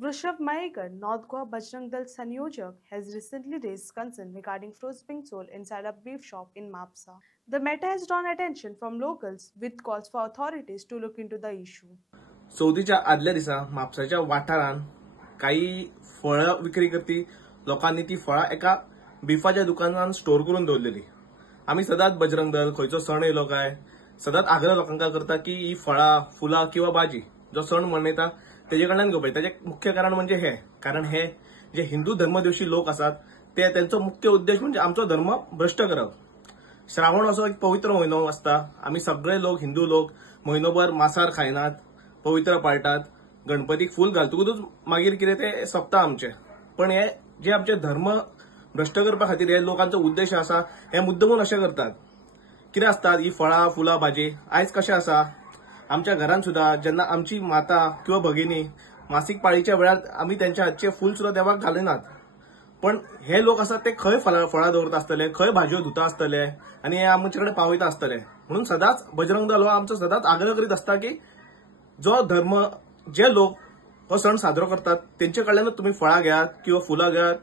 Vrishabh Maikar, North Goa Bajrang Dal Sanyojak, has recently raised concern regarding fruits being sold inside a beef shop in Mapsa. The matter has drawn attention from locals with calls for authorities to look into the issue. चवथीच्या आदल्या दिसा म्हापसाच्या वाठारान काही फळं विक्री करपी लोकांनी ती फळां एका बिफाच्या दुकानात स्टोर करून दवरलेली. आम्ही सदांच बजरंग दल खंयचो सण येयलो काय सदांच आग्रह लोकांका करता की ही फळां फुलां किंवा भाजी जो सण मनयता तेजे कडल्यान घेवपाची. ताचे मुख्य कारण म्हणजे कारण हे जे हिंदू धर्मदेवशी लोक असतात ते त्यांचा मुख्य उद्देश म्हणजे आमचो धर्म भ्रष्ट करप. श्रावण असो एक पवित्र म्हयनो आसता. आम्ही सगळे लोक हिंदू लोक म्हयनोभर मांसाहार खायनात, पवित्र पाळटात, गणपतीक फूल घालतकूच मागीर कितें ते सोंपता आमचे. पण हे जे आमचे धर्म भ्रष्ट करपा खातीर हे लोकांचो उद्देश आसा हे मुद्दमून अशें करतात. कितें आसतात ही फळां फुलां भाजी आयज कशें आसा आमच्या घरांत सुद्धा जेन्ना आमची माता किंवा भगिनी मासीक पाळीच्या वेळार आमी त्यांच्या हातचे फूल सुद्धा देवाक घालिनात. पण हे लोक असतात ते खंय फळां दवरता आसतले, खंय भाजयो धुता आसतले आनी हे आमचे कडेन पावयता आसतले. म्हणून सदांच बजरंग दल हो आमचो सदांच आग्रह करीत आसता की जो धर्म जे लोक हो सण साजरो करतात तेंचे कडल्यानूच तुम्ही फळां घेयात किंवा फुलां घेयात